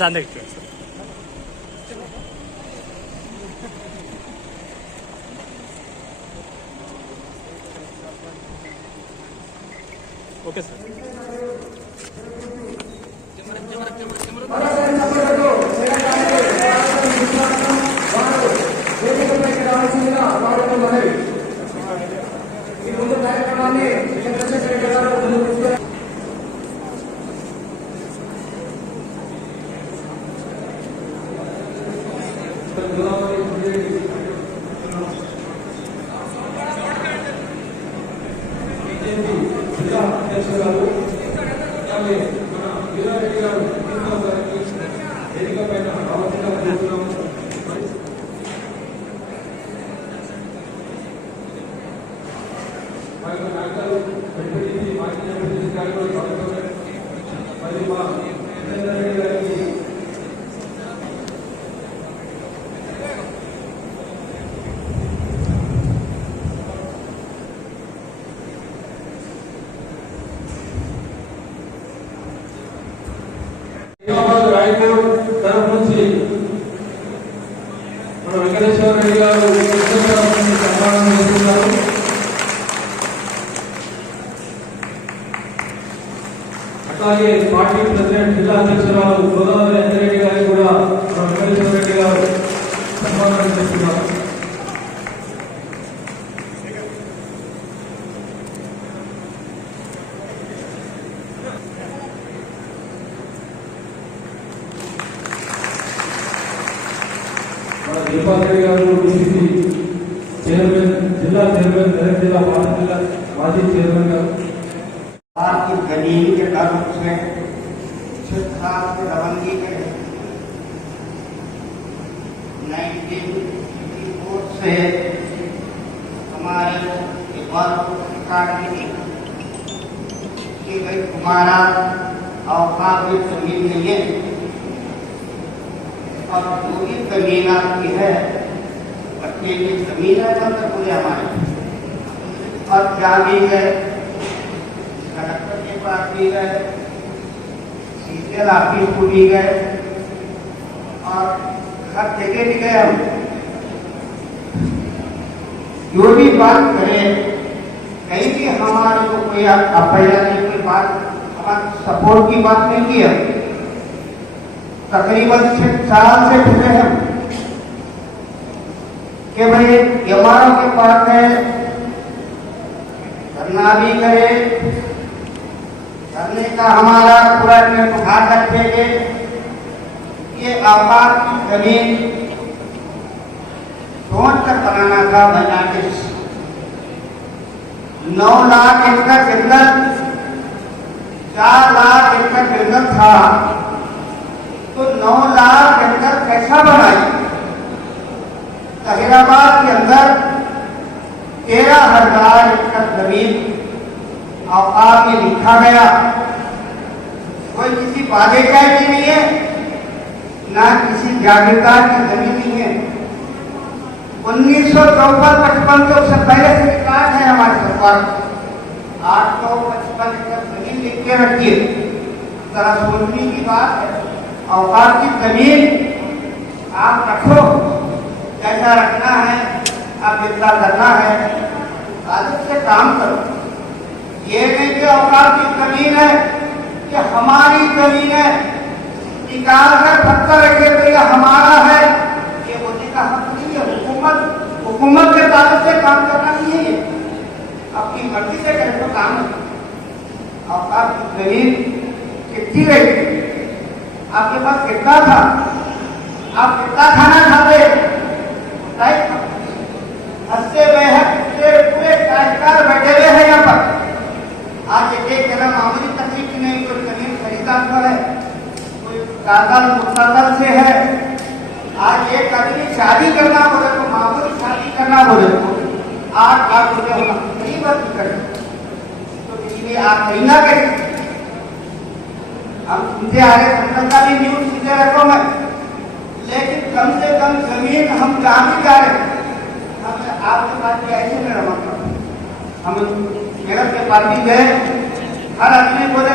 शांत देखिए sir. Okay sir. Raipur తరఫు నుంచి మన వెంకటేశ్వర రెడ్డి గారు సన్మానం చేస్తున్నారు. అట్లాగే పార్టీ ప్రెసిడెంట్ జిల్లా అధ్యక్షురాలు గోదావరి అంజిరెడ్డి గారికి కూడా మన వెంకటేశ్వర రెడ్డి గారు సన్మానం చేస్తున్నారు. దీపారెడ్డి గారు డిసిసి చైర్మన్, జిల్లా చైర్మన్, మెదక్ జిల్లా మాజీ చైర్మన్ గారు की जमीन के ताल्लुक से से रवानगी के 1954 से हमारी कि भाई तुम्हारा औकात भी जमीन नहीं है और जो भी जमीन आपकी है अकेली जमीन है मतलब पूरे हमारे और क्या भी है कलेक्टर के पास भी गए, सीसीएल ऑफिस को भी गए और हर जगह भी गए हम। जो भी बात करें कहीं भी हमारे को कोई अपैया नहीं, कोई बात हमारे सपोर्ट की बात नहीं की है। तकरीबन 6 साल से जुड़े हम कि भाई यमारों के पास है धरना भी करे, करने का हमारा पूरा ध्यान रखेंगे। ये आपात की जमीन सोच कर बनाना था बनाटिस 9 लाख एकड़ जंगल, 4 लाख एकड़ जंगल था तो 9 लाख एकड़ कैसा बनाई? तहिराबाद के अंदर 13,000 एकड़ जमीन औकात में लिखा गया। कोई किसी बागीचा की नहीं है, ना किसी जागीरदार की जमीन नहीं है। 1954-55 के उससे पहले से रिकॉर्ड है हमारी सरकार 855 एकड़ जमीन लिख के रखी है। जरा सोचने की बात है, औकात की जमीन आप रखो, कैसा रखना है, आप कितना करना है, आदत से काम करो। ये नहीं कि औकात की जमीन है कि हमारी जमीन है, निकाल कर पत्थर रखे तो ये हमारा है, ये बोलने का हक नहीं है। हुकूमत के ताल्लुक से काम करना नहीं है, अपनी मर्जी से करे तो काम है। औकात की जमीन कितनी रही, आपके पास कितना था, आप कितना खाना खाते, हंसते हुए हैं, पूरे कार्यकार बैठे हुए हैं यहाँ पर। आज एक जरा मामूली तकलीफ नहीं, कोई जमीन खरीदा पर है, कोई कागज मुस्तकल से है। आज एक आदमी शादी करना बोले तो मामूली शादी करना बोले तो 8 लाख रुपये होना गरीब आदमी करे तो इसलिए आप खरीदना कैसे? हम सुनते आ रहे संसद का भी न्यूज सीधे रखो मैं, लेकिन कम से कम जमीन हम जहाँ भी जा रहे हम आपके पास ऐसे में रहा हम मेरठ के पार्टी गए, हर आदमी बोले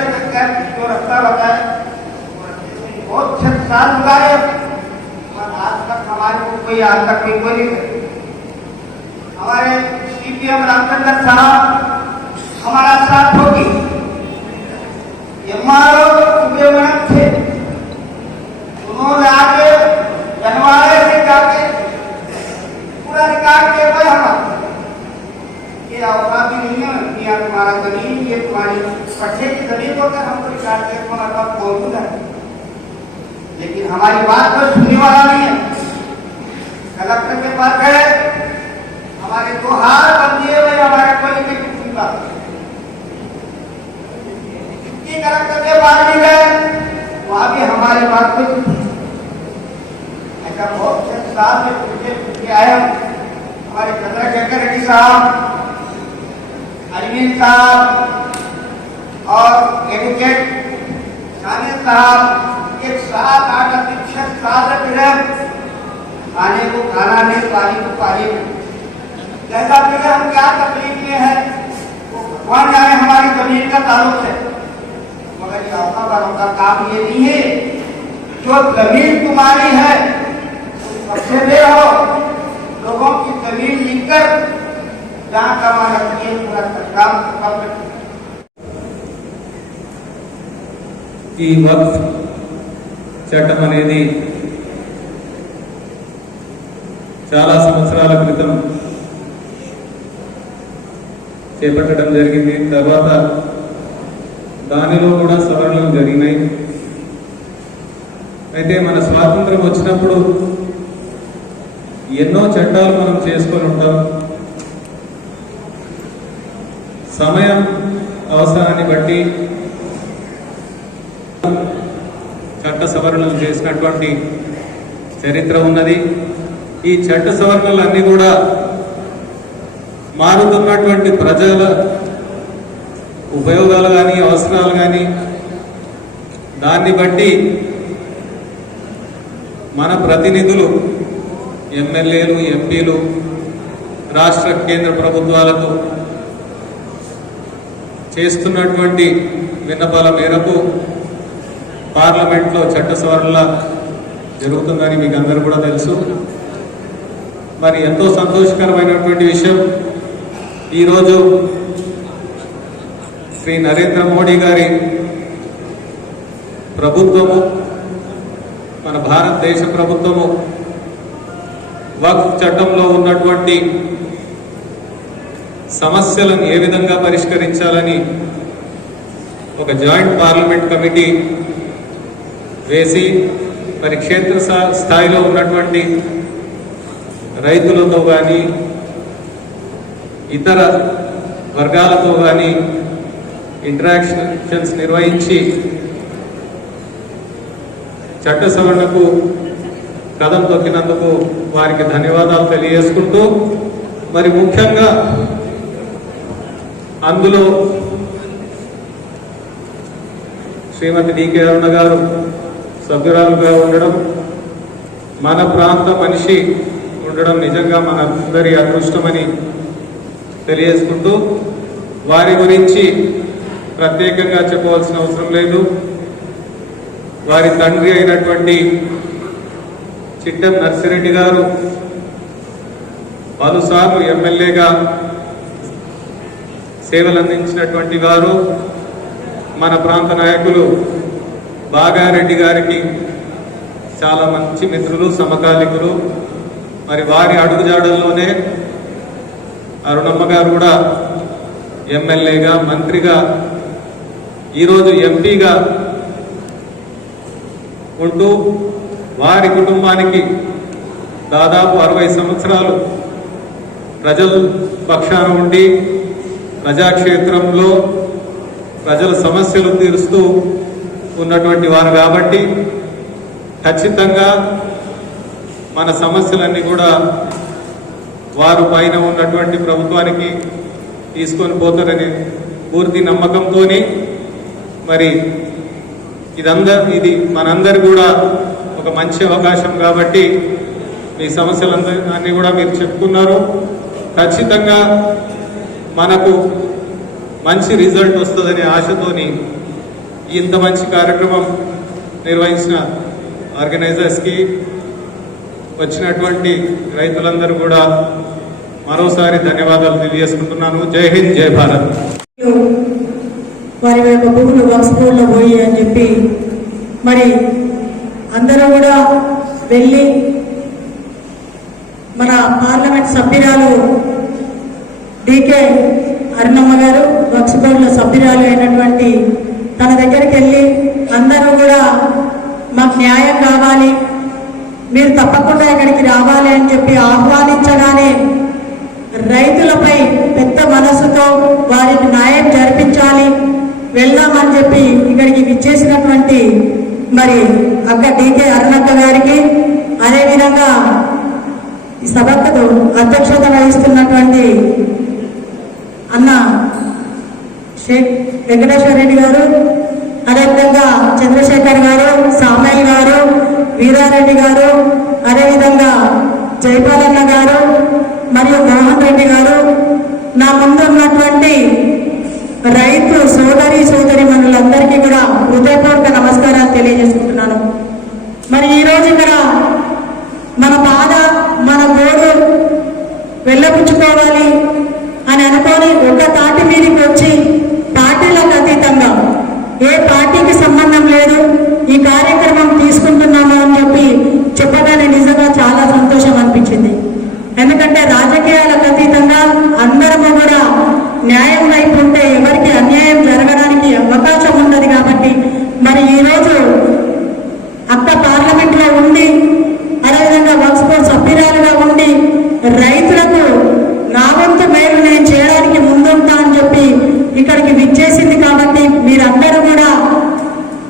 जो रास्ता बताए बहुत साथ बुलाए, और आज तक हमारे को कोई आज तक कोई नहीं करे। हमारे CPM रामचंद्र साहब हमारा साथ होगी। MRO सुब्रमण्यम थे, उन्होंने आगे जनवाड़े से जाके पूरा रिकॉर्ड किया भाई हमारा ये औकात ही नहीं है कि यार तुम्हारा जमीन ये तुम्हारी पट्टे की जमीन होकर हमको रिकॉर्ड किया तुम्हारा बात मौजूद है, लेकिन हमारी बात तो सुनने वाला नहीं है। कलेक्टर के पास गए, हमारे 2 हाथ बन दिए भाई हमारे कोई नहीं सुनता। कलेक्टर के पास भी गए, वहां भी हमारी बात को ऐसा बहुत से साथ में पूछे आए हम। हमारे चंद्रशेखर रेड्डी साहब, अरविंद साहब और एडवोकेट सानिया साहब, एक 7-8 अध्यक्ष साथ फिरे, खाने को खाना नहीं, पानी को पानी नहीं। जैसा फिरे हम क्या तकलीफ में है वो भगवान जाने, हमारी जमीन का ताल्लुक है, मगर चौथा वालों का काम ये नहीं है। जो जमीन तुम्हारी है सबसे दे हो, लोगों की जमीन लिखकर जहाँ कमा रखी है पूरा काम कर। ఈ వక్ఫ్ చట్టం అనేది చాలా సంవత్సరాల క్రితం చేపట్టడం జరిగింది. తర్వాత దానిలో కూడా సవరణలు జరిగినాయి. అయితే మన స్వాతంత్రం వచ్చినప్పుడు ఎన్నో చట్టాలు మనం చేసుకొని ఉంటాం. సమయం అవసరాన్ని బట్టి చట్ట సవరణలు చేసినటువంటి చరిత్ర ఉన్నది. ఈ చట్ట సవరణలన్నీ కూడా మారుతున్నటువంటి ప్రజల ఉపయోగాలు కానీ అవసరాలు కానీ దాన్ని బట్టి మన ప్రతినిధులు ఎమ్మెల్యేలు, ఎంపీలు రాష్ట్ర కేంద్ర ప్రభుత్వాలకు చేస్తున్నటువంటి విన్నపాల మేరకు పార్లమెంట్లో చట్ట సవరణ జరుగుతుందని మీకు అందరూ కూడా తెలుసు. మరి ఎంతో సంతోషకరమైనటువంటి విషయం, ఈరోజు శ్రీ నరేంద్ర మోడీ గారి ప్రభుత్వము, మన భారతదేశ ప్రభుత్వము వక్ఫ్ చట్టంలో ఉన్నటువంటి సమస్యలను ఏ విధంగా పరిష్కరించాలని ఒక జాయింట్ పార్లమెంట్ కమిటీ వేసి మరి క్షేత్ర స్థాయిలో ఉన్నటువంటి రైతులతో కానీ ఇతర వర్గాలతో కానీ ఇంటరాక్షన్స్ నిర్వహించి చట్ట సవరణకు కదం తొక్కినందుకు వారికి ధన్యవాదాలు తెలియజేసుకుంటూ, మరి ముఖ్యంగా అందులో శ్రీమతి డికే అరుణ గారు సభ్యురాలుగా ఉండడం, మన ప్రాంత మనిషి ఉండడం నిజంగా మన అందరి అదృష్టమని తెలియజేసుకుంటూ, వారి గురించి ప్రత్యేకంగా చెప్పవలసిన అవసరం లేదు. వారి తండ్రి అయినటువంటి చిట్టెం నర్సిరెడ్డి గారు పలుసార్లు ఎమ్మెల్యేగా సేవలు అందించినటువంటి వారు. మన ప్రాంత నాయకులు బాగారెడ్డి గారికి చాలా మంచి మిత్రులు, సమకాలికులు. మరి వారి అడుగుజాడల్లోనే అరుణమ్మ గారు కూడా ఎమ్మెల్యేగా, మంత్రిగా, ఈరోజు ఎంపీగా ఉంటూ వారి కుటుంబానికి దాదాపు 60 సంవత్సరాలు ప్రజల పక్షాన ఉండి ప్రజాక్షేత్రంలో ప్రజల సమస్యలు తీరుస్తూ ఉన్నటువంటి వారు కాబట్టి ఖచ్చితంగా మన సమస్యలన్నీ కూడా వారు పైన ఉన్నటువంటి ప్రభుత్వానికి తీసుకొని పోతారని పూర్తి నమ్మకంతో మరి ఇది మనందరి కూడా ఒక మంచి అవకాశం కాబట్టి మీ సమస్యలన్నీ కూడా మీరు చెప్పుకున్నారు. ఖచ్చితంగా మనకు మంచి రిజల్ట్ వస్తుందనే ఆశతోని ఇంత మంచి కార్యక్రమం నిర్వహించిన ఆర్గనైజర్స్కి, వచ్చినటువంటి రైతులందరూ కూడా మరోసారి ధన్యవాదాలు తెలియజేసుకుంటున్నాను. జై హింద్, జై భారత్. వారి యొక్క భూములు వక్స్బోర్డ్లో పోయి అని చెప్పి మరి అందరూ కూడా వెళ్ళి మన పార్లమెంట్ సభ్యురాలు డికే అరుణమ్మ గారు వక్స్బోర్డ్లో సభ్యురాలు అయినటువంటి తన దగ్గరికి వెళ్ళి అందరూ కూడా మాకు న్యాయం కావాలి, మీరు తప్పకుండా ఇక్కడికి రావాలి అని చెప్పి ఆహ్వానించగానే రైతులపై పెద్ద మనసుతో వారికి న్యాయం జరిపించాలి, వెళ్దామని చెప్పి ఇక్కడికి విచ్చేసినటువంటి మరి అక్క డికే అరుణక్క గారికి, అదేవిధంగా ఈ సభకు అధ్యక్షత వహిస్తున్నటువంటి అన్న షేక్ వెంకటేశ్వర రెడ్డి గారు, అదేవిధంగా చంద్రశేఖర్ గారు, సామయ్య గారు, వీరారెడ్డి గారు, అదేవిధంగా జైపాలన్న గారు మరియు మోహన్ రెడ్డి గారు, నా ముందు ఉన్నటువంటి రైతు సోదరి మనులందరికీ కూడా హృదయపూర్వక నమస్కారాలు తెలియజేసుకుంటున్నాను. మరి ఈరోజు ఇక్కడ మన బాధ, మన గోడు వెళ్ళపుచ్చుకోవాలి అని అనుకొని ఒక తాటి మీదకి వచ్చి పార్టీలకు అతీతంగా ఏ పార్టీకి సంబంధం లేదు ఈ కార్యక్రమం తీసుకుంటున్నాము అని చెప్పి చెప్పగానే నిజంగా చాలా సంతోషం అనిపించింది. ఎందుకంటే రాజకీయాలకు అతీతంగా అందరము కూడా న్యాయం వైపు ఉంటే ఎవరికి అన్యాయం జరగడానికి అవకాశం ఉండదు. కాబట్టి మరి ఈరోజు అక్క పార్లమెంట్లో ఉండి, అదేవిధంగా వక్స్బోర్డ్ సభ్యురాలుగా ఉండి రైతులకు నా వంతు మేలు నేను చేయడానికి ముందుంటా అని చెప్పి ఇక్కడికి విచ్చేసింది. కాబట్టి మీరందరూ కూడా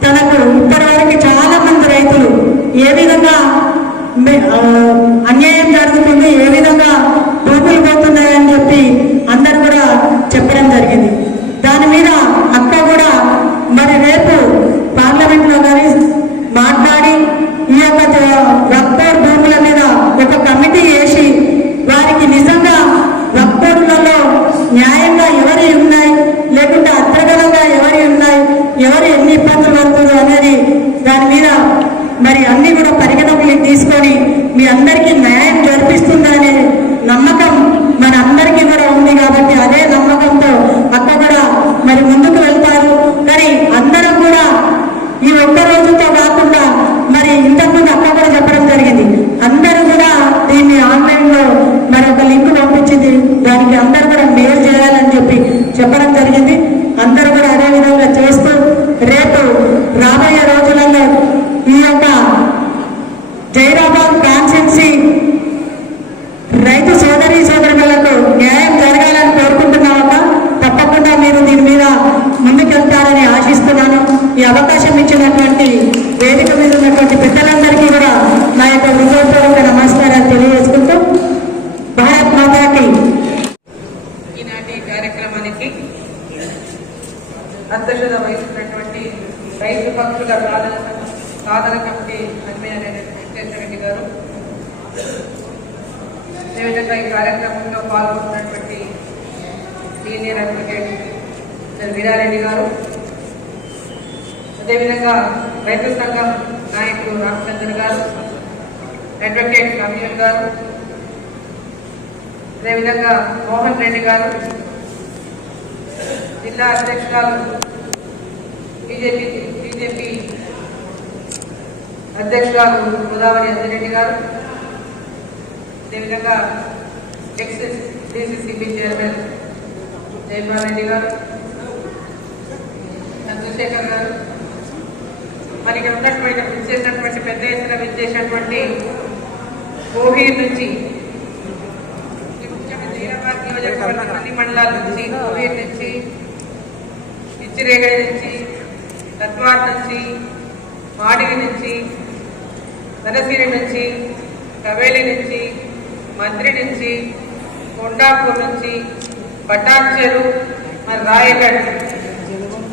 తనకు ఇప్పటివరకు చాలా మంది రైతులు ఏ విధంగా అన్యాయం జరుగుతుంది, ఏ విధంగా భూములు పోతున్నాయని చెప్పి అందరూ కూడా చెప్పడం జరిగింది. దాని మీద అక్క కూడా మరి రేపు పార్లమెంట్లో కానీ మాట్లాడి ఈ యొక్క వక్బోర్డ్ భూముల మీద ఒక కమిటీ వేసి వారికి నిజంగా వక్బోర్డులలో న్యాయంగా ఎవరి ఉన్నాయి, లేకుంటే అత్రగలంగా ఎవరి ఉన్నాయి, ఎవరు ఎన్ని ఇబ్బందులు పడుతుందో అనేది దాని మీద మరి అన్ని కూడా పరిగణలోకి తీసుకొని మీ అందరికీ న్యాయం జరిపిస్తుందనే నమ్మకం మన అందరికీ కూడా ఉంది. కాబట్టి అదే నమ్మకంతో అక్క కూడా మరి ముందుకు వెళ్తారు. కానీ అందరం కూడా ఈ ఒక్క రోజుతో కాకుండా మరి ఇంతకుముందు అక్క కూడా చెప్పడం జరిగింది, అందరూ కూడా దీన్ని ఆన్లైన్లో మరి ఒక లింక్ పంపించింది, దానికి అందరూ కూడా మెయిల్ చేయాలని చెప్పి చెప్పడం జరిగింది. అందరూ కూడా అదే విధంగా చేస్తూ రేపు రాబోయే రోజులలో ఈ యొక్క జైరాబాద్ కాన్స్టిట్యున్సీ రైతు సోదరులకు న్యాయం జరగాలని కోరుకుంటున్నామక్క. తప్పకుండా మీరు దీని మీద ముందుకెళ్తారని ఆశిస్తున్నాను. ఈ అవకాశం ఇచ్చినటువంటి వేదిక మీద ఉన్నటువంటి పెద్దలందరికీ కూడా నా యొక్క హృదయపూర్వక నమస్కారాలు తెలియజేసుకుంటూ భారత్ మాతాకి. ఈనాటి కార్యక్రమానికి అధ్యక్షత వహిస్తున్నటువంటి రైతు పక్షుల సాధన కమిటీ చైర్మన్ వెంకటేశ్వర రెడ్డి గారు, అదేవిధంగా ఈ కార్యక్రమంలో పాల్గొన్నటువంటి సీనియర్ అడ్వకేట్ వీరారెడ్డి గారు, అదేవిధంగా రైతు సంఘం నాయకులు రామచంద్ర గారు, అడ్వకేట్ కమియల్ గారు, అదేవిధంగా మోహన్ రెడ్డి గారు, జిల్లా అధ్యక్షురాలు బీజేపీ అధ్యక్షురాలు గోదావరి అంజిరెడ్డి గారు, అదేవిధంగా ఎక్స్-డీసీసీబీ చైర్మన్ జైపాల్ రెడ్డి గారు, చంద్రశేఖర్ గారు, మరి ఇక్కడ ఉన్నటువంటి విచ్చేసినటువంటి పెద్ద ఎత్తున విచ్చేసినటువంటి కోహీర్ నుంచి జైరాబాద్ నియోజకవర్గం అన్ని మండలాల నుంచి, కోహీర్ నుంచి, ఇచ్చిరేగడి నుంచి, గద్వార్ నుంచి, మాడివి నుంచి, ధనసిరి నుంచి, కవేలి నుంచి, మంత్రి నుంచి, కొండాపూర్ నుంచి, పటాన్చెరు, మరి రాయగఢ్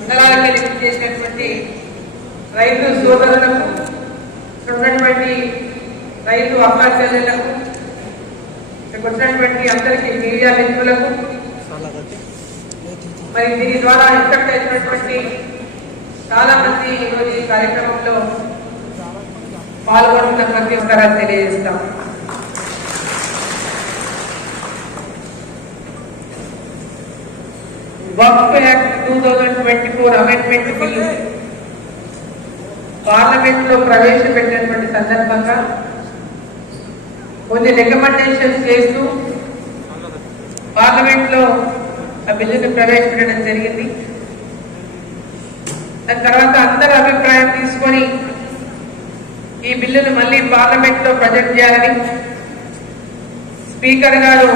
మండలాలకు చేసినటువంటి రైతు సోదరులకు, ఉన్నటువంటి రైతు అక్క చెల్లెళ్లకు, ఇక్కడ వచ్చినటువంటి అందరికీ మీడియా మిత్రులకు, మరి దీని ద్వారా ఇంపాక్ట్ అయినటువంటి చాలా మంది ఈరోజు ఈ కార్యక్రమంలో పాల్గొంటున్న ప్రతి ఒక్కరని తెలియజేస్తాం. వక్ఫ్ యాక్ట్ 2024 అమెండ్మెంట్ బిల్ పార్లమెంట్ లో ప్రవేశపెట్టినటువంటి సందర్భంగా కొన్ని రికమెండేషన్స్ చేస్తూ పార్లమెంట్ లో ఆ బిల్లుని ప్రవేశపెట్టడం జరిగింది. దాని తర్వాత అందరూ అభిప్రాయం తీసుకొని ఈ బిల్లును మళ్ళీ పార్లమెంట్ లో ప్రజెంట్ చేయాలని స్పీకర్ గారు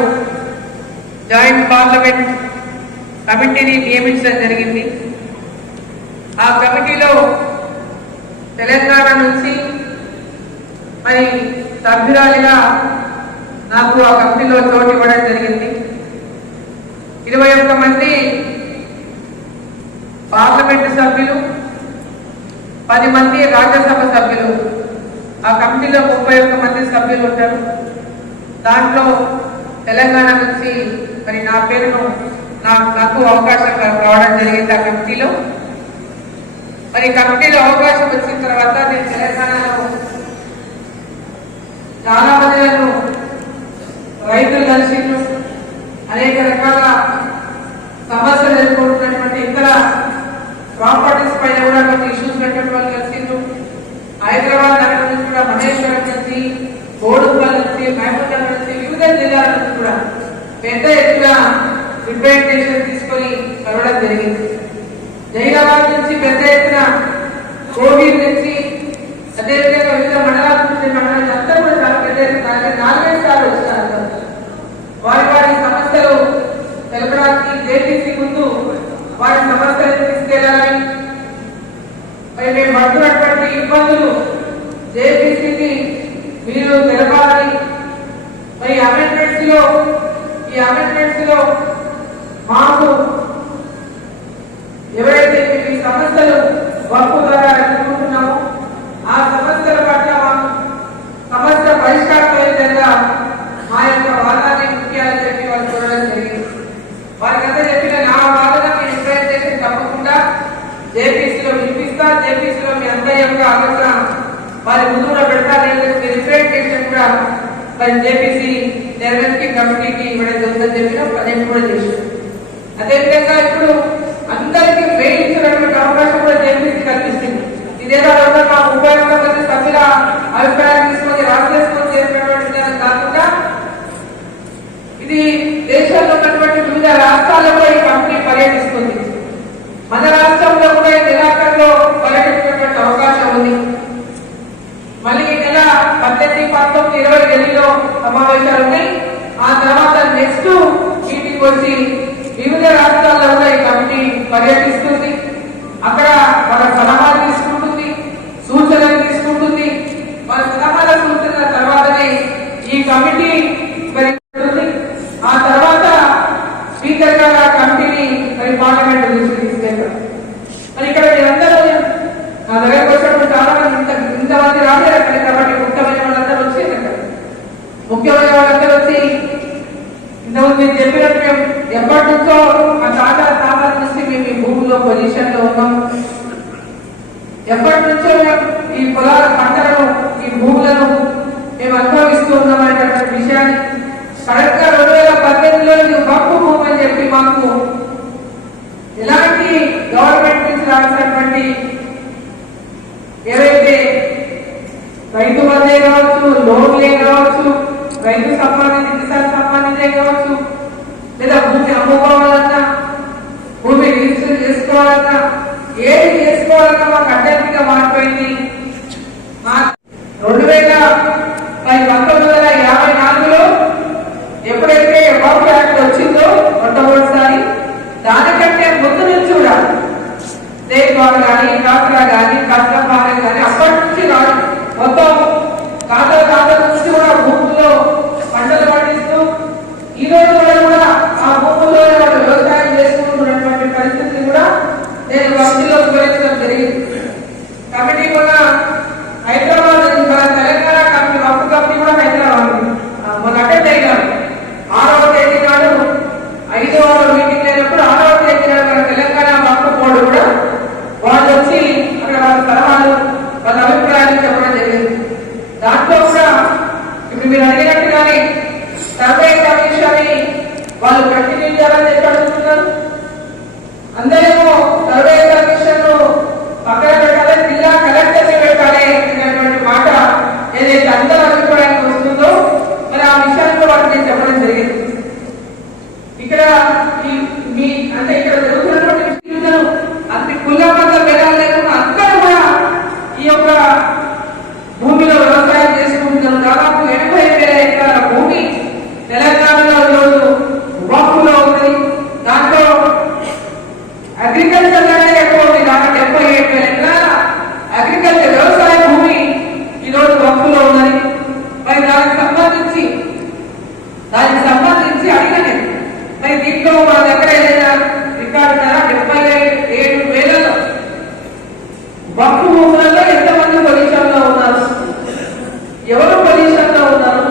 జాయింట్ పార్లమెంట్ కమిటీని నియమించడం జరిగింది. ఆ కమిటీలో తెలంగాణ నుంచి మరి సభ్యురాలిగా నాకు ఆ కమిటీలో చోటు ఇవ్వడం జరిగింది. 21 మంది పార్లమెంటు సభ్యులు, 10 మంది రాజ్యసభ సభ్యులు. ఆ కమిటీలో 31 మంది సభ్యులు ఉంటారు. దాంట్లో తెలంగాణ నుంచి మరి నా పేరును నాకు అవకాశం రావడం జరిగింది ఆ కమిటీలో. మరి కమిటీలో అవకాశం వచ్చిన తర్వాత నేను తెలంగాణలో చాలా మందిలను రైతులు కలిసిండ్రు, అనేక రకాల సమస్యలు ఎదుర్కొంటున్నటువంటి ఇతర ప్రాపర్టీస్ పైన కూడా కొన్ని ఇష్యూస్ పెట్టిన వాళ్ళు కలిసిండ్రు. హైదరాబాద్ నగరం నుంచి కూడా, మహేశ్వరం నుంచి, కోడుపల్లి నుంచి, మహబూబ్ నగర్ నుంచి, వివిధ జిల్లాల నుంచి కూడా పెద్ద ఎత్తున రిప్రజెంటేషన్ తీసుకొని కలవడం జరిగింది. జైరాబాద్ నుంచి పెద్ద ఎత్తున, కోవిడ్ నుంచి, అదేవిధంగా వివిధ మండలాల నుంచి అంతా కూడా చాలా పెద్ద ఎత్తున 4 సార్లు వచ్చినారు. వారి సమస్యలు తెలపడానికి జేపీసీ ముందు వారి సమస్యలు తీసుకెళ్లాలని, మరి మేము పడుతున్నటువంటి ఇబ్బందులు జేపీసీకి మీరు తెలపాలని, మరి ఈ అమెండ్మెంట్స్ లో మాకు ఎవరైతే ఈ సమస్యలు వక్ఫ్ ద్వారా ఎదుర్కొంటున్నామో ఆ సమస్యల పట్ల సమస్య పరిష్కారం అయ్యే విధంగా మా యొక్క వాదనని ముఖ్యాలని చెప్పి వాళ్ళు చూడడం జరిగింది. వారికంతా చెప్పిన నా వాదనని రిప్రజెంటేషన్ తప్పకుండా జేపీసీలో వినిపిస్తా, జేపీసీలో మీ అందరి యొక్క ఆలోచన వారి ముందు కూడా పెడతా. రిప్రజెంటేషన్ కూడా మరి జేపీసీ చైర్మన్ కి కమిటీకి ఇవ్వడం జరుగుతుందని చెప్పిన ప్రజెంట్ కూడా చేశారు. అదేవిధంగా ఇప్పుడు అందరికీ మెయిల్ ఇచ్చినటువంటి అవకాశం కూడా జేపీసీ కల్పిస్తుంది. ఇదేదో మా 30 మంది సభ్యుల అభిప్రాయం తీసుకొని రాసేసుకొని చేసినటువంటి కాకుండా ఇది దేశంలో ఉన్నటువంటి వివిధ రాష్ట్రాల్లో ఈ కంపెనీ పర్యటిస్తుంది. మన రాష్ట్రంలో కూడా ఈ నెలాఖరులో పర్యటించినటువంటి అవకాశం ఉంది. మళ్ళీ ఈ నెల 18, 19, 20 ఢిల్లీలో సమావేశాలు ఉన్నాయి. ఆ తర్వాత నెక్స్ట్ మీటింగ్ వచ్చి వివిధ రాష్ట్రాల్లో కూడా ఈ కమిటీ పర్యటిస్తుంది. అక్కడ వాళ్ళ సలహాలు తీసుకుంటుంది, సూచనలు తీసుకుంటుంది. వాళ్ళ సలహాల సూచనల తర్వాతనే ఈ కమిటీ ఆ తర్వాత స్పీకర్ గారు ఆ కమిటీని మరి పార్లమెంట్ దృష్టికి తీసుకెళ్తారు. మరి ఇక్కడ మీరందరూ నా దగ్గరకు వచ్చినప్పుడు చాలా మంది ఇంతమంది రాలేదు అక్కడ, కాబట్టి ముఖ్యమైన వాళ్ళందరూ వచ్చేది అక్కడ. ముఖ్యమైన వాళ్ళందరూ వచ్చి ఇంతమంది మీరు చెప్పినట్టు మేము ఎప్పటి నుంచో ఆ తాత నుంచి మేము ఈ భూముల్లో పొజిషన్ లో ఉన్నాం. ఎప్పటి నుంచో మేము ఈ పొలాల పంటలను, ఈ భూములను మేము అనుభవిస్తూ ఉన్నాం అనేటువంటి విషయాన్ని సడన్ గా 2018లో వక్ఫ్ భూమి అని చెప్పి మాకు ఎలాంటి గవర్నమెంట్ నుంచి రావాల్సినటువంటి ఏవైతే రైతు బంధే కావచ్చు, లోన్లే కావచ్చు, రైతు సంబంధించి కిసాన్ సంబంధించే కావచ్చు, లేదా భూమి అమ్ముకోవాలన్నా, భూమి రిజిస్టర్ చేసుకోవాలన్నా, ఏది చేసుకోవాలన్నా మాకు అడ్డంకిగా మారిపోయింది. 1954లో ఎప్పుడైతే వక్ఫ్ యాక్ట్ వచ్చిందో మొట్టమొదటిసారి, దానికంటే ముందు నుంచి కూడా దేవాలు కానీ, కాకరా కానీ, కష్టపాలెం కానీ అప్పటి నుంచి మొత్తం ఖాతా నుంచి కూడా భూముల్లో పంటలు పండిస్తూ ఈ రోజు కూడా ఆ భూముల్లో వాళ్ళు వ్యవసాయం చేసుకుంటున్నటువంటి పరిస్థితి కూడా నేను కమిటీలో వివరించడం జరిగింది. కమిటీ కూడా చేస్తున్నారు. దాదాపు 80,000 ఎకరాల భూమి తెలంగాణలో ఈరోజు వక్ఫ్లో ఉంది. దాంట్లో అగ్రికల్చర్ అంటే ఎక్కువ ఉంది. దాంట్లో 77,000 ఎకరాల అగ్రికల్చర్ వ్యవసాయ భూమి ఈరోజు వక్ఫ్లో ఉన్నది. మరి దానికి సంబంధించి అడిగిన మరి దీంట్లో మన దగ్గర ఏదైనా రికార్డు 77,000 వక్ఫ్ భూములలో ఎంతమంది పొజిషన్ లో ఉన్నారు, ఎవరు పొజిషన్ లో ఉన్నారు,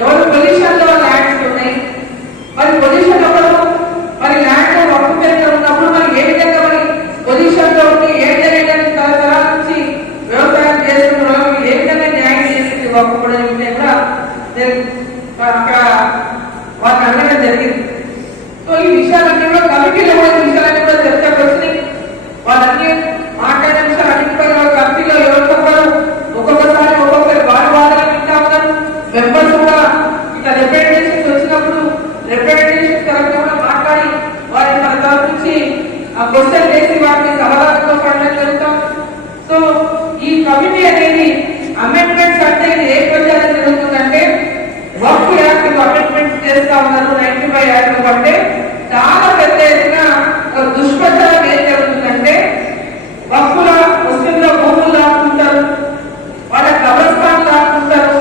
ఎవరు పొజిషన్ లో ల్యాండ్స్ ఉన్నాయి, మరి పొజిషన్ ఎవరు, మరి ల్యాండ్ వక్ఫ్ పేరుతో ఉన్నప్పుడు మరి ఏ విధంగా మరి పొజిషన్ లో ఉండి ఏ విధంగా తరతరాల నుంచి వ్యవసాయం చేస్తున్నారు, ఏ విధంగా న్యాయం చేస్తుంది వక్ఫ్ కూడా అక్కడ వాటిని అడగడం జరిగింది. సో ఈ విషయాలన్నీ కూడా కమిటీలో కూడా విషయాలన్నీ కూడా చర్చకు వచ్చినాయి. వాళ్ళన్నీ మాట్లాడిన విషయాలన్నింటిపై కమిటీలో ఎవరికొకరు ఒక్కొక్కసారి ఒక్కొక్కరు వాదనలు వింటా ఉన్నారు. మెంబర్స్ కూడా ఇట్లా రిప్రజెంటేషన్స్ వచ్చినప్పుడు రిప్రజెంటేషన్ కరెక్ట్ కూడా మాట్లాడి వారి మన తరఫు నుంచి ఆ క్వశ్చన్ చేసి వాటిని సమాధానంతో పడడం జరుగుతాం. సో ఈ కమిటీ అనేది అమెండ్మెంట్స్ అంటే ఏ ప్రచారం జరుగుతుందంటే వక్ఫ్ యాక్ట్ అమెండ్మెంట్స్ చేస్తా ఉన్నారు. 95 యాక్ట్ అంటే చాలా పెద్ద ఎత్తున దుష్ప్రచారం ఏం జరుగుతుందంటే వక్ఫుల ముస్లింల భూములు లాక్కుంటారు, వాళ్ళ కబ్రస్థాన్ లాక్కుంటారు,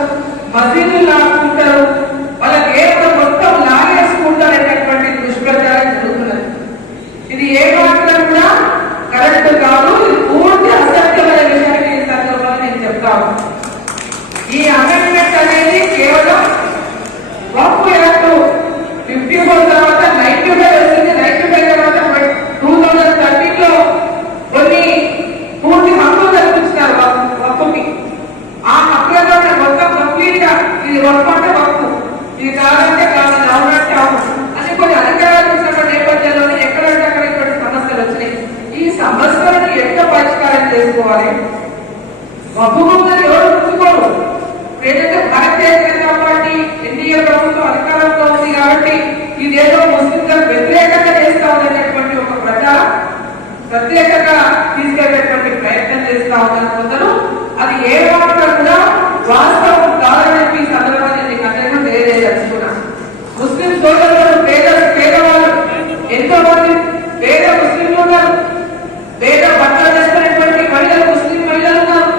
మసీదులు లాక్కుంటారు, వాళ్ళకి ఏదో మొత్తం లాగేసుకుంటారు అనేటటువంటి దుష్ప్రచారం జరుగుతున్నది. ఇది ఏ మాత్రం కూడా కరెక్ట్ కాదు. ఇది పూర్తి అసత్యమైన విషయాన్ని ఈ సందర్భంలో నేను చెప్తాను. ఈ అమెండ్మెంట్ అనేది కేవలం వక్ఫ్ యాక్ట్ 54 తర్వాత 95 వచ్చింది. 95 తర్వాత 2013 లో కొన్ని పూర్తి హక్కులు కల్పించినారు వక్ఫ్కి. ఆ హక్కులతో మొత్తం కంప్లీట్ గా ఇది వక్ఫ్ అంటే వక్ఫ్, ఇది కాదంటే కాదు, అవునంటే అవును అని కొన్ని అధికారాలు వచ్చిన నేపథ్యంలోనే ఎక్కడంటే అక్కడ ఇటువంటి సమస్యలు వచ్చినాయి. ఈ సమస్యలను ఎట్లా పరిష్కారం చేసుకోవాలి? వక్ఫ్ భూములను ఎవరు ఉంచుకోరు. ఏదైతే భారతీయ జనతా పార్టీ ఎన్డీఏ ప్రభుత్వం అధికారంలో ఉంది కాబట్టి ఇదేదో ముస్లింలకు వ్యతిరేకంగా చేస్తా ఉన్నటువంటి ఒక ప్రచారం ప్రత్యేకంగా తీసుకెళ్లేటువంటి ప్రయత్నం చేస్తా ఉన్నారు కొందరు. అది ఏ మాత్రం కూడా వాస్తవం కాదని ఈ సందర్భాన్ని మీకు అందరికీ తెలియజేస్తున్నాను. ముస్లిం సోదరులు పేదవాళ్ళు ఎంతో మంది పేద ముస్లింలు ఉన్నారు, పేద బట్టలు చేస్తున్నటువంటి మహిళలు ముస్లిం మహిళలు ఉన్నారు,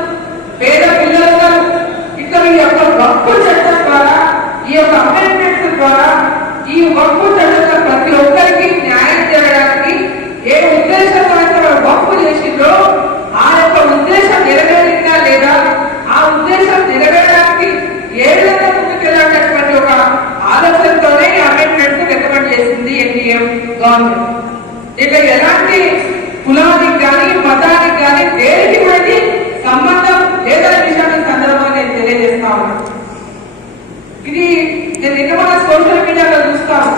పేద పిల్లలు ఉన్నారు. ఇక్కడ ఈ యొక్క వక్ఫ్ చట్టం ద్వారా, ఈ యొక్క అమెండ్మెంట్స్ ద్వారా ఈ వక్ఫ్ చట్టంలో ప్రతి ఒక్కరికి న్యాయం జరగడానికి ఏ ఉద్దేశంతో అయితే వక్ఫ్ చేసిందో ఆ యొక్క ఉద్దేశం నెరవేరిందా లేదా, ఆ ఉద్దేశం నెరవేరడానికి ఏ విధంగా ముందుకెళ్ళాలనేటువంటి ఒక ఆలోచనతోనే ఈ అమెండ్మెంట్స్ రికమెండ్ చేసింది ఎన్డీఏ గవర్నమెంట్. ఇక ఎలాంటి కులానికి కానీ మతానికి కానీ దేనికి కూడా సంబంధం లేదనే విషయాన్ని సందర్భంగా నేను తెలియజేస్తా ఉన్నాను. ఇది నేను నిన్న మన సోషల్ మీడియాలో చూస్తాను.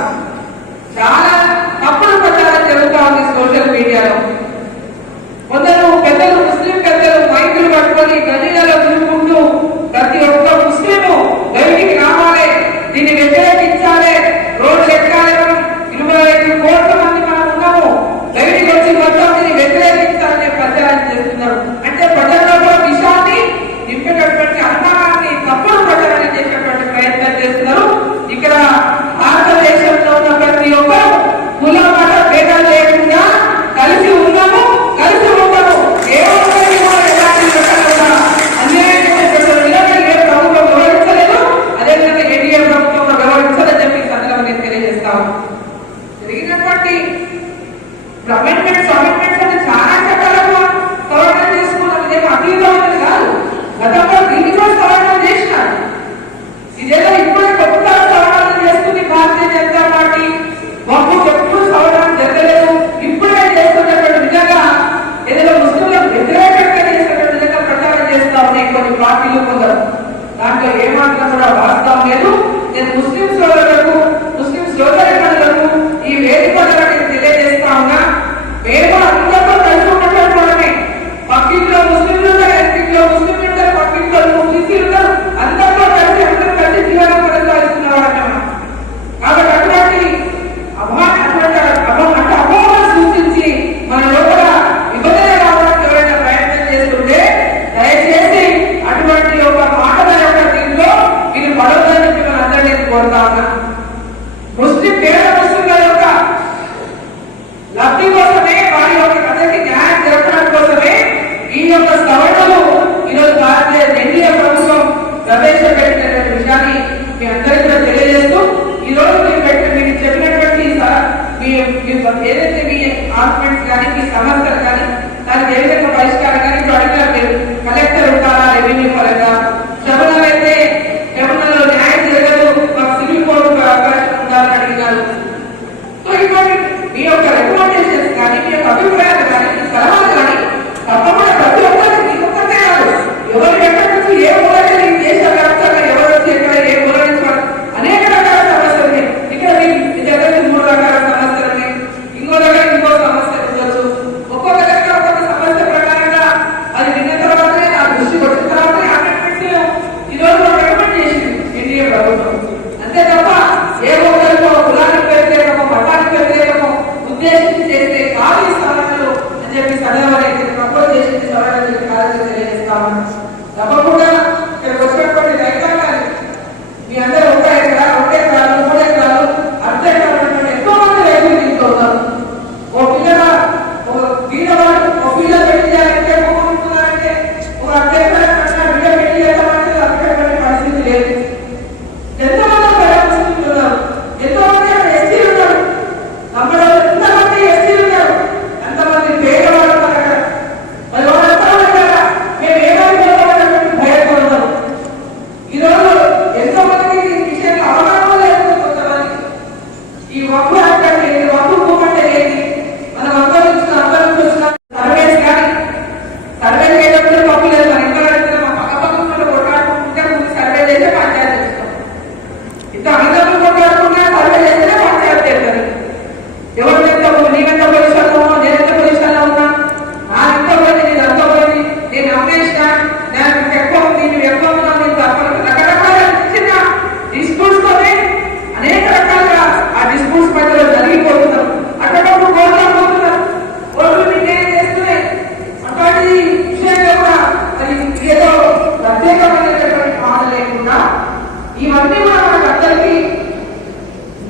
ఇవన్నీ కూడా మనకు అందరికీ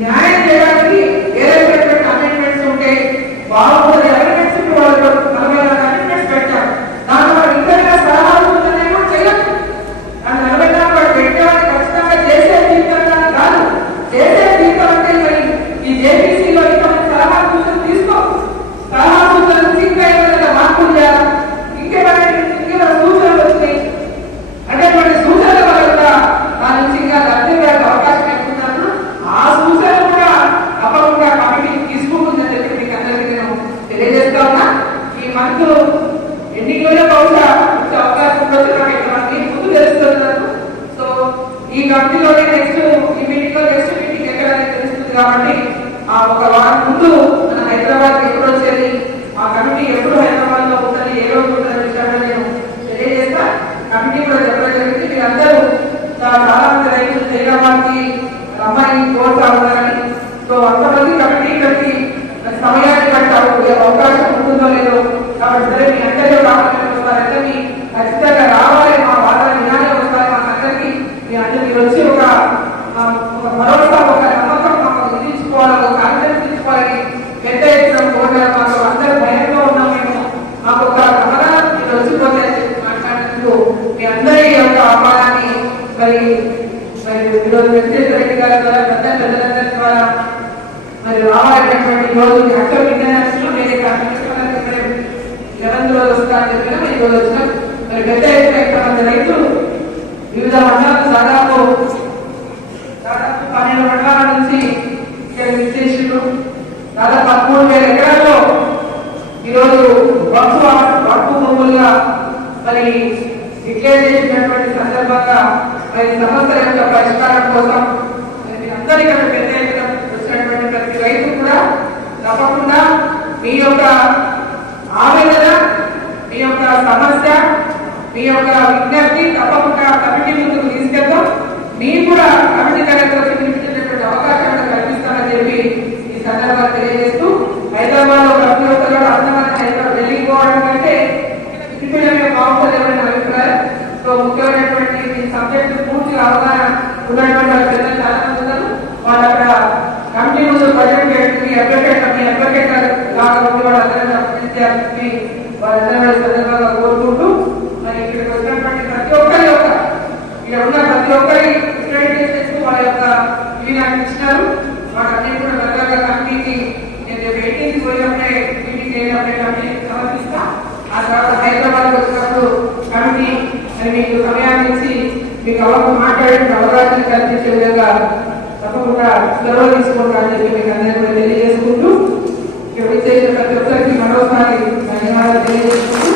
న్యాయం చేయడానికి ఏదైతే అమెండ్మెంట్స్ ఉంటే బాగుంటుంది. అమెండ్మెంట్స్ వాళ్ళు 44 అమెండ్మెంట్స్ పెట్టారు. దాంట్లో ఇంకా సలహాలు ఉంటుందేమో చేయొచ్చు. దాని 44 వాళ్ళు పెట్టేవాళ్ళు ఖచ్చితంగా చేసే జీవితంగా కాదు. చేసే జీవితం అంటే మరి ఈ జేపీసీలో ఇంతమంది సలహా సూచనలు తీసుకో, సలహా సూచనలు ఇంకా ఏమైనా మార్పులు చేయాలి, ఇంకేమైనా సూచనలు వచ్చినాయి అంటే కొన్ని సూచనల వల్ల కూడా దాని నుంచి ఇంకా లబ్ధి అవకాశం ఎక్కుతున్నారు. ఆ సూచనలు కూడా తప్పకుండా కమిటీ తీసుకుంటుందని చెప్పి మీకు అందరికీ నేను తెలియజేస్తా ఉన్నా. ఈ మంత్ ఎన్నికల్లో బహుశా వచ్చే అవకాశం ఉండొచ్చు, నాకు ఎంతమంది ముందు తెలుస్తున్నారు. సో ఈ కమిటీలోనే నెక్స్ట్ ఈ మీటింగ్ లో నెక్స్ట్ మీటింగ్ ఎక్కడైనా తెలుస్తుంది కాబట్టి ఆ ఒక వారం ముందు మన హైదరాబాద్ ఎప్పుడు వచ్చేది, ఆ కమిటీ ఎప్పుడు హైదరాబాద్ లో ఉంటుంది, ఏ రోజు ఉంటుంది విషయాన్ని నేను తెలియజేస్తా. కమిటీ కూడా చెప్పడం జరిగింది. మీరందరూ చాలా మంది రైతులు హైదరాబాద్ కి అమ్మాయి కోరుతా ఉన్నారని. సో అంతమంది కమిటీ పెట్టి సమయాన్ని బట్టి అవకాశం ఉంటుందో లేదో కాబట్టి సరే మీ అందరూ రావాలంటే మీ ఖచ్చితంగా రావాలి, మా వాదన వినాలి వస్తారు. మాకందరికీ మీ అందరికీ వచ్చి ఒక భరోసా, ఒక నమ్మకం మాకు విధించుకోవాలి, ఒక కాన్ఫిడెన్స్ తీసుకోవాలని పెద్ద ఎత్తున కోరారు. మాకు అందరూ భయంతో ఉన్నాం మేము, మాకు ఒక గమనం మీరు వచ్చిపోతే మాట్లాడినందుకు మీ అందరి యొక్క ఆహ్వానాన్ని మరి ఈరోజు వెంకటేశ్వర రెడ్డి గారి ద్వారా పెద్దలందరి ద్వారా మరి రావాలనేటువంటి రోజు అక్టోబర్ ఇంటర్నేషనల్ వేరే లెవెన్త్ రోజు వస్తా అని చెప్పిన ఈ రోజు వచ్చినాం. మరి పెద్ద ఎత్తున మంది రైతులు వివిధ మండలాలు దాదాపు 12 మండలాల నుంచి ఇక్కడ విశేషులు దాదాపు 13,000 ఎకరాల్లో ఈరోజు వక్ఫ్ భూములుగా మరి డిక్లేర్ చేసినటువంటి సందర్భంగా మరి సమస్యల యొక్క పరిష్కారం కోసం అందరికీ పెద్ద ఎత్తున వచ్చినటువంటి ప్రతి రైతు కూడా తప్పకుండా మీ యొక్క ఆవేదన, మీ యొక్క సమస్య, మీ యొక్క విజ్ఞప్తి తప్పకుండా కమిటీ ముందుకు తీసుకెళ్తాం. మీకు కూడా కమిటీ దగ్గరకు వచ్చి వినిపించేటువంటి అవకాశాన్ని కల్పిస్తామని చెప్పి ఈ సందర్భంగా తెలియజేస్తూ, హైదరాబాద్ లో ప్రతి ఒక్కరు అందమైన హైదరాబాద్ ఢిల్లీకి పోవడం కంటే ఇక్కడ బాగుంటుంది ఎవరైనా అభిప్రాయం. సో ముఖ్యమైనటువంటి ఈ సబ్జెక్టు పూర్తిగా అవగాహన ఉన్నటువంటి పెద్దలు చాలా మంది ఉన్నారు. వాళ్ళు అక్కడ కమిటీ ముందు ప్రజెంట్ మీ అడ్వకేట్ లాగా ఉండి వాళ్ళందరూ అభివృద్ధి వాళ్ళందరూ సందర్భంగా కోరుకుంటూ మరి ఇక్కడికి వచ్చినటువంటి ప్రతి ఒక్కరి యొక్క ఇక్కడ ఉన్న ప్రతి ఒక్కరి చేస్తూ వాళ్ళ యొక్క ఇవి నాకు ఇచ్చినారు. వాటన్ని కూడా దగ్గరగా కమిటీకి నేను 18కి పోయినప్పుడే మీటింగ్ అయినప్పుడే కమిటీకి సమర్పిస్తా. ఆ తర్వాత హైదరాబాద్ వచ్చినప్పుడు కమిటీ మీకు సమయాన్ని ఇచ్చి మీకు మాట్లాడే అవకాశం కల్పించే విధంగా తప్పకుండా సెలవు తీసుకుంటారని చెప్పి మీకు అందరికీ కూడా తెలియజేసుకుంటూ ఇక్కడ విచ్చేసిన ప్రతి ఒక్కరికి మరోసారి ధన్యవాదాలు తెలియజేసుకుంటూ